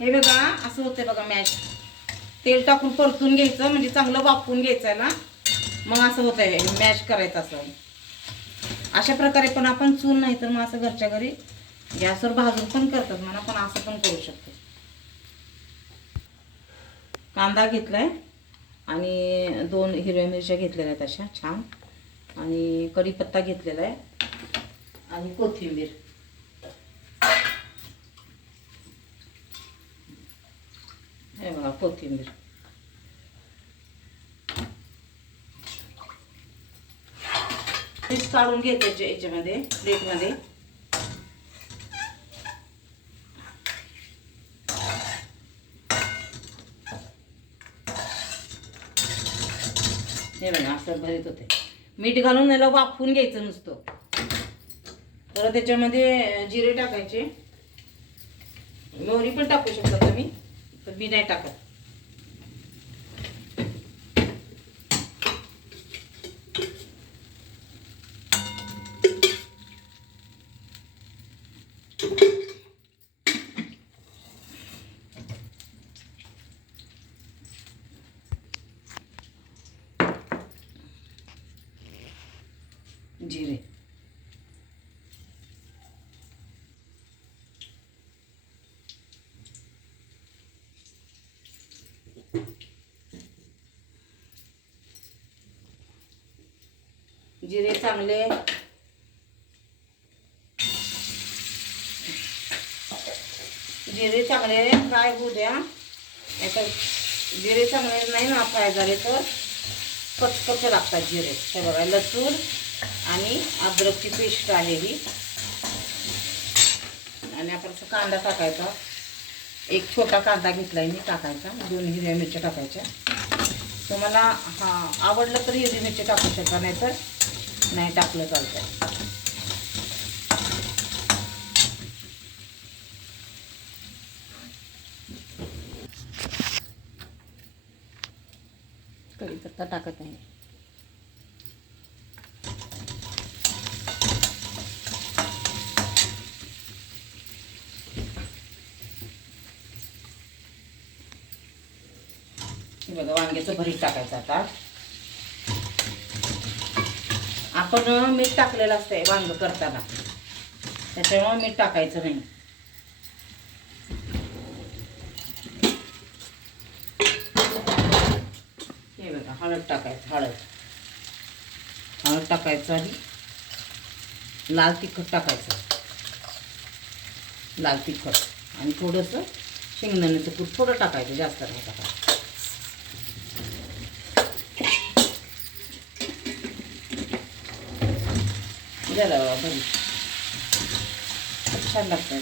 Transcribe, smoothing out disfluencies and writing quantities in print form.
हे बघा असं होतंय बघा मॅश. तेल टाकून परतून घ्यायचं म्हणजे चांगलं वाफवून घ्यायचं ना, मग असं होतंय मॅश करायचं. असं अशा प्रकारे पण आपण चूल नाही तर मग असं घरच्या घरी गॅसवर भाजून पण करतात म्हणा, पण असं पण करू शकतो. कांदा घेतलाय आणि 2 हिरव्या मिरच्या घेतलेल्या आहेत अशा छान, आणि कढीपत्ता घेतलेला आहे आणि कोथिंबीर. हे बघा कोथिंबीर. पीस काढून घ्यायचे याच्यामध्ये प्लेटमध्ये. हे बघा असं भरीत होते. मीठ घालून याला वाफवून घ्यायचं नुसतं. तर त्याच्यामध्ये जिरे टाकायचे, मोहरी पण टाकू शकता तुम्ही, पण मी नाही टाकत. जिरे, जिरे चांगले फ्राय होऊ द्या. नाहीतर जिरे चांगले नाही ना फ्राय झाले तर कचकच लागतात जिरे. हे बघा लसूण आणि अद्रकची पेस्ट आहे ही. आणि आपण कांदा टाकायचा. एक छोटा कांदा घेतलाय मी टाकायचा. 2 हिरव्या मिरच्या टाकायच्या. तुम्हाला आवडलं तर हिरवी मिरची टाकू शकता, नाही तर नाही टाकलं चालतं. कढीपत्ता टाकत आहे. बघा वांग्याचं भरीत टाकायचं. आता आपण मीठ टाकलेलं असतंय वांग करताना, त्याच्यामुळे मीठ टाकायचं नाही. हे बघा हळद टाकायचं. हळद टाकायचं आणि लाल तिखट टाकायचं. लाल तिखट आणि थोडंसं शेंगदाण्याचं कूट थोडं टाकायचं, जास्त नाही टाकायचं. झालं बाबा भरीत. छान लागतं.